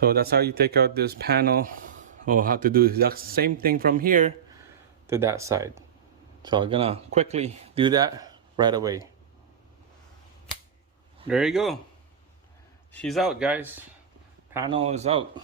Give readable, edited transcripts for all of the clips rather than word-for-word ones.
So that's how you take out this panel, or how to do the exact same thing from here to that side. So I'm gonna quickly do that right away. There you go. She's out, guys. Panel is out.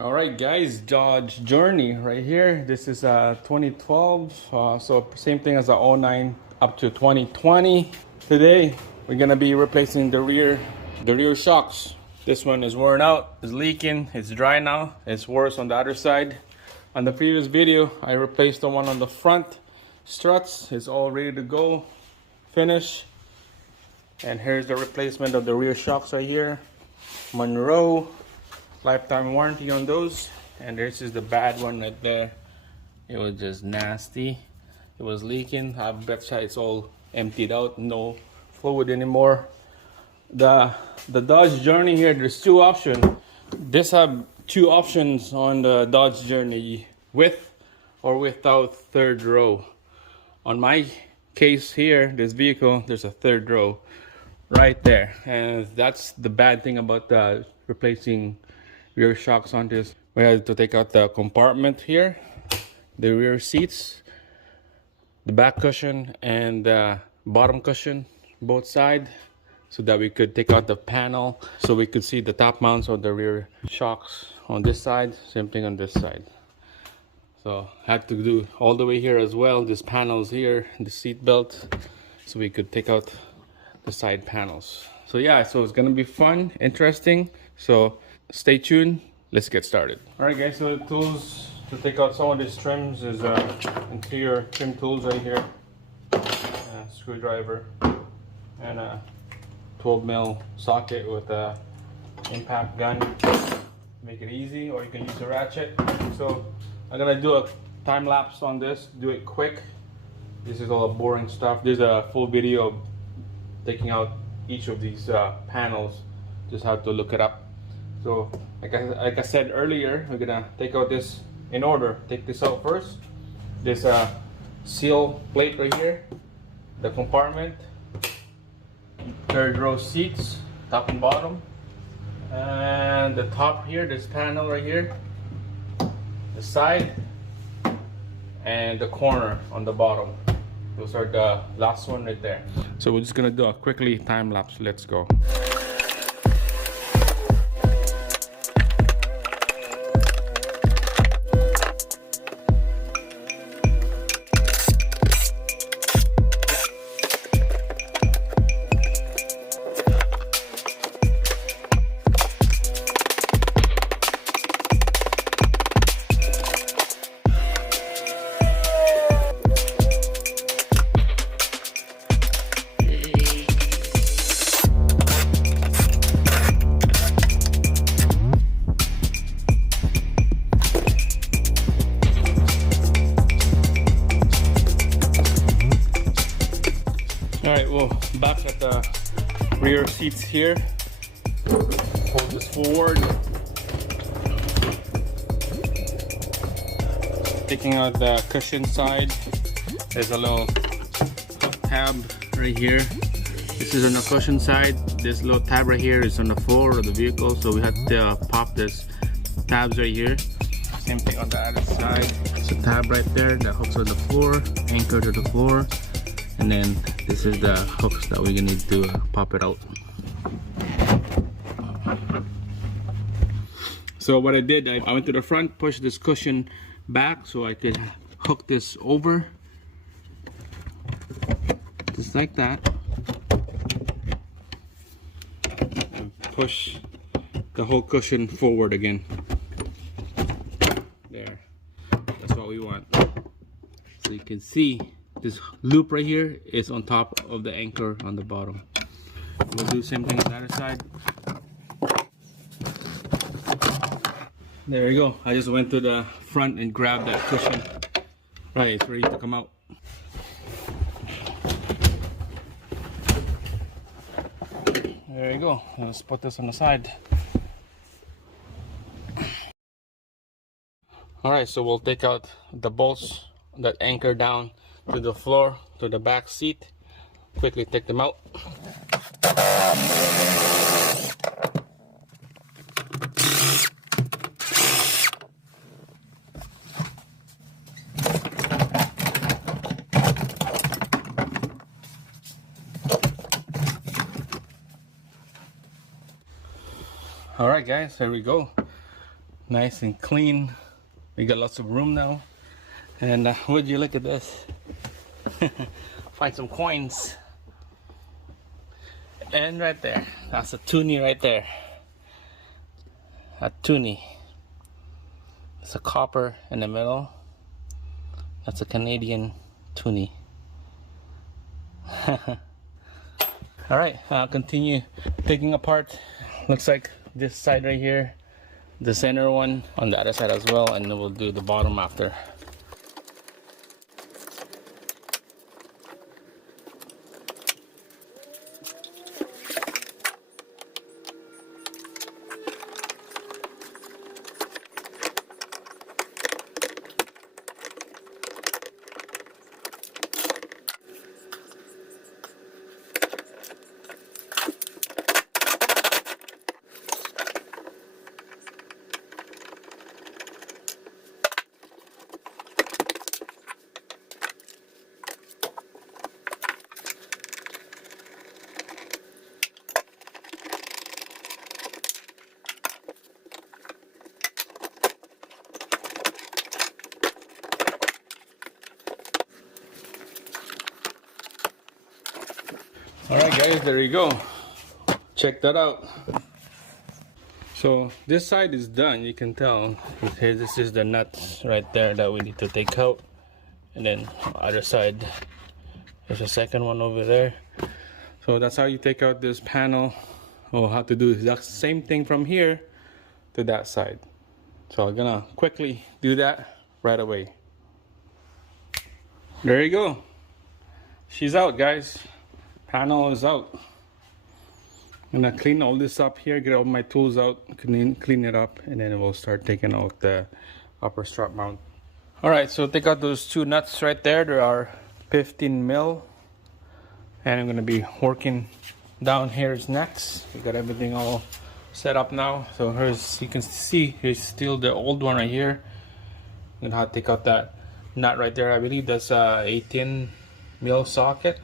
All right, guys, Dodge Journey right here. This is 2012, so same thing as a 09 up to 2020. Today we're gonna be replacing the rear shocks. This one is worn out, it's leaking, it's dry now. It's worse on the other side. On the previous video, I replaced the one on the front struts. It's all ready to go, finish. And here's the replacement of the rear shocks right here. Monroe, lifetime warranty on those. And this is the bad one right there. It was just nasty. It was leaking. I bet you it's all emptied out, no fluid anymore. The Dodge Journey here, there's two options. This have two options on the Dodge Journey, with or without third row. On my case here, this vehicle, there's a third row right there, and that's the bad thing about replacing rear shocks on this. We had to take out the compartment here, the rear seats, the back cushion and the bottom cushion, both sides, so that we could take out the panel, so we could see the top mounts of the rear shocks on this side, same thing on this side. So had to do all the way here as well, this panels here, the seat belt, so we could take out the side panels. So yeah, so it's gonna be fun, interesting, so stay tuned. Let's get started. All right, guys, so the tools to take out some of these trims is interior trim tools right here, screwdriver, and a 12mm socket with a impact gun. Make it easy, or you can use a ratchet. So I'm gonna do a time lapse on this, do it quick. This is all the boring stuff. There's a full video of taking out each of these panels. Just have to look it up. So like I said earlier, we're gonna take out this in order. Take this out first. This seal plate right here, the compartment, third row seats, top and bottom, and the top here, this panel right here, the side, and the corner on the bottom. Those are the last one right there. So we're just gonna do a quickly time lapse. Let's go. Alright, well, back at the rear seats here. Hold this forward. Taking out the cushion side. There's a little tab right here. This is on the cushion side. This little tab right here is on the floor of the vehicle, so we had to pop this tabs right here. Same thing on the other side. There's a tab right there that hooks on the floor, anchored to the floor. And then this is the hooks that we're gonna need to pop it out. So what I did, I went to the front, pushed this cushion back so I could hook this over, just like that, and push the whole cushion forward again. There, that's what we want. So you can see this loop right here is on top of the anchor on the bottom. We'll do the same thing on the other side. There we go. I just went to the front and grabbed that cushion. Right, it's ready to come out. There you go. Let's put this on the side. Alright, so we'll take out the bolts that anchor down to the floor, to the back seat. Quickly take them out. Alright guys, here we go. Nice and clean. We got lots of room now. And would you look at this? Find some coins. And right there, that's a toonie right there. A toonie. It's a copper in the middle. That's a Canadian toonie. Alright, I'll continue taking apart. Looks like this side right here, the center one on the other side as well, and then we'll do the bottom after. Alright guys, there you go. Check that out. So this side is done, you can tell. Here, this is the nuts right there that we need to take out. And then other side, there's a second one over there. So that's how you take out this panel. Or how to do the same thing from here to that side. So I'm gonna quickly do that right away. There you go. She's out, guys. Panel is out. I'm gonna clean all this up here, get all my tools out, clean it up, and then we'll start taking out the upper strap mount. Alright, so take out those two nuts right there. There are 15 mil. And I'm gonna be working down here next. We got everything all set up now. So here's, you can see, here's still the old one right here. I'm gonna have to take out that nut right there. I believe that's a 18 mil socket.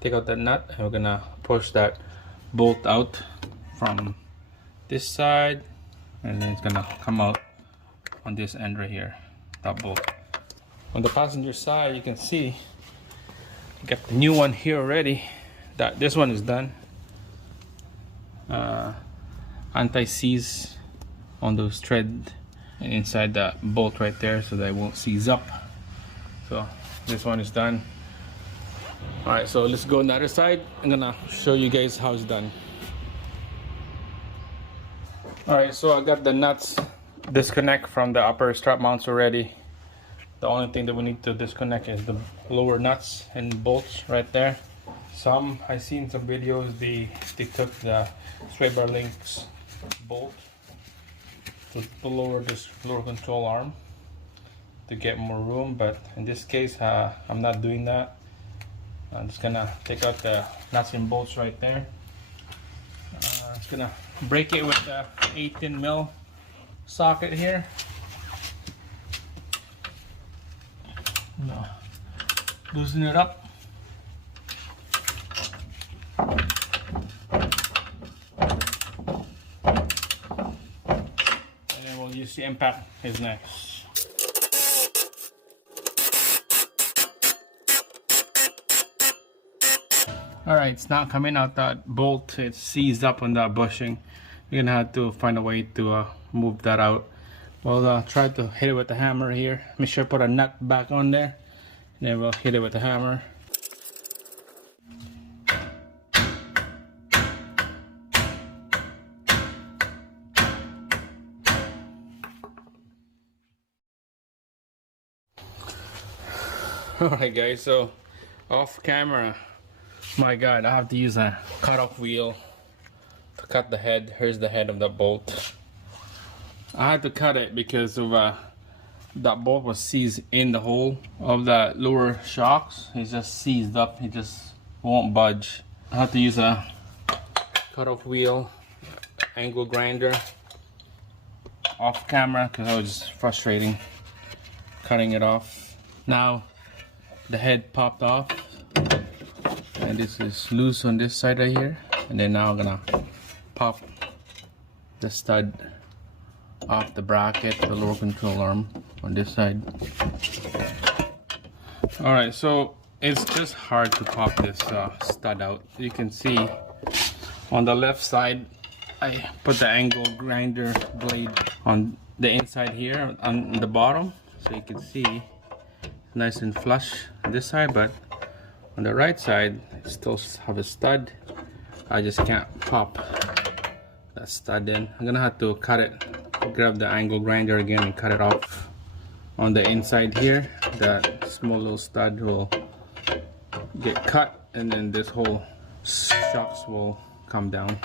Take out that nut, and we're gonna push that bolt out from this side, and then it's gonna come out on this end right here, that bolt. On the passenger side, you can see you got the new one here already. This one is done. Anti-seize on those thread inside the bolt right there, so that it won't seize up. So this one is done. Alright, so let's go on the other side. I'm gonna show you guys how it's done. Alright, so I got the nuts disconnect from the upper strap mounts already. The only thing that we need to disconnect is the lower nuts and bolts right there. I seen some videos, they took the straight bar links bolt to lower this lower control arm to get more room, but in this case I'm not doing that. I'm just gonna take out the nuts and bolts right there. Just gonna break it with the 18 mil socket here. Loosen it up. And then we'll use the impact is next. Alright, it's not coming out that bolt, it's seized up on that bushing. You're gonna have to find a way to move that out. We'll try to hit it with the hammer here. Make sure to put a nut back on there, and then we'll hit it with the hammer. Alright guys, so off camera, my god, I have to use a cut-off wheel to cut the head. Here's the head of the bolt. I had to cut it because of I that bolt was seized in the hole of the lower shocks. It's just seized up, it just won't budge. I have to use a cutoff wheel angle grinder off camera because it was frustrating cutting it off. Now the head popped off and this is loose on this side right here, and then now I'm gonna pop the stud off the bracket, the lower control arm on this side. All right, so it's just hard to pop this stud out. You can see on the left side I put the angle grinder blade on the inside here on the bottom, so you can see nice and flush on this side, but on the right side I still have a stud. I just can't pop that stud in. I'm gonna have to cut it, grab the angle grinder again and cut it off on the inside here. That small little stud will get cut and then this whole shocks will come down.